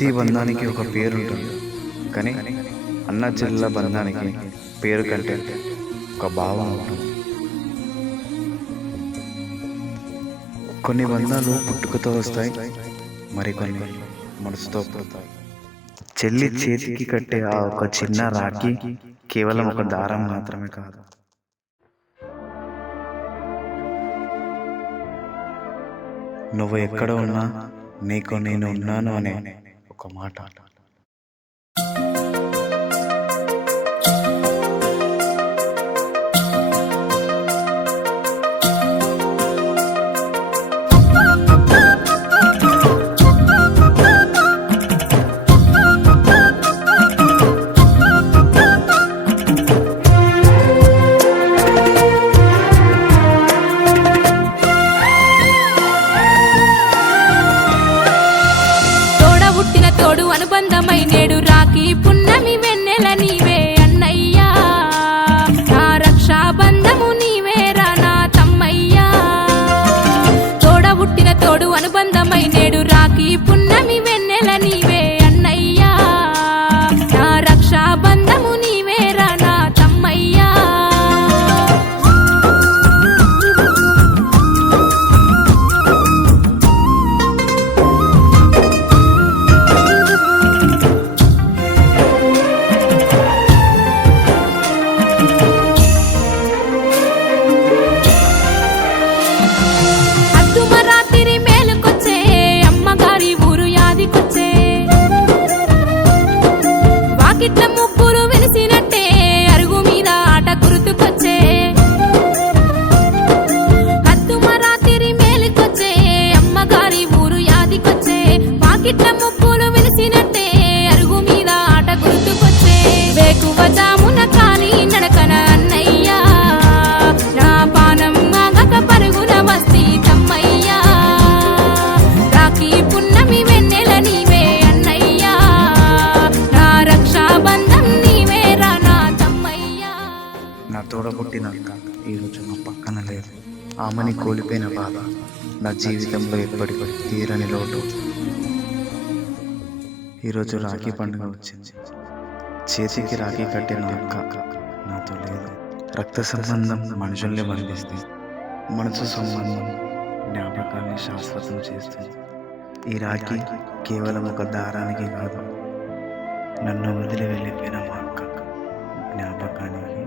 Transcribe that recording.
ప్రతి బంధానికి ఒక పేరు ఉంటుంది, కానీ అన్న చెల్లెల బంధానికి పేరు కంటే ఒక భావం ఉంటుంది. కొన్ని బంధాలు పుట్టుకతో వస్తాయి, మరికొన్ని మనసుతో పుడతాయి. చెల్లి చేతికి కట్టే ఆ ఒక చిన్న రాఖీ కేవలం ఒక దారం మాత్రమే కాదు. నువ్వు ఎక్కడ ఉన్నా నీకు నేను ఉన్నాను అనే ఒక మాట. తోడు అనుబంధమై నేడు రాఖీ పున్నమి వెన్నెల నీవే అన్నయ్యా, నా రక్షాబంధము నీవేరా నా తమ్మయ్యా. తోడబుట్టిన తోడు అనుబంధమై నేడు రాఖీ పున్నమి వెన్నెల నీవే అన్నయ్యా, నా రక్షాబంధము నీవేరా నా తమ్మయ్యా. వాకిట్ల ముగ్గులు వెలిసినట్టే అరుగు మీద ఆట గుర్తుకొచ్చే, అద్దుమరాతిరి మేలుకొచ్చే అమ్మగారి ఊరు యాదికొచ్చే. వాకిట్ల ముగ్గులు వెలిసినట్టే అరుగు మీద ఆట గుర్తుకొచ్చే. వేకువ జామున కాని నడకన అన్నయ్యా, నా పానం ఆగక పరుగున వస్తీ తమ్మయ్యా. రాఖీ పున్నమి వెన్నెల నీవే అన్నయ్యా, నా రక్షాబంధం నీవేరా నా తమ్మయ్యా. నా తోడబుట్టినాక ఈరోజు నా పక్కన లేదు. ఆమెని కోల్పోయిన బాధ నా జీవితంలో ఎప్పటికీ తీరని లోటు. ఈరోజు రాఖీ పండుగ వచ్చింది. చేతికి రాఖీ కట్టిన అక్క నాతో లేదు. రక్త సంబంధం మనుషుల్ని బంధిస్తుంది, మనసు సంబంధం జ్ఞాపకాన్ని శాశ్వతం చేస్తుంది. ఈ రాఖీ కేవలం ఒక దారానికి కాదు, నన్ను వదిలి వెళ్ళిపోయిన మా అక్క జ్ఞాపకానికి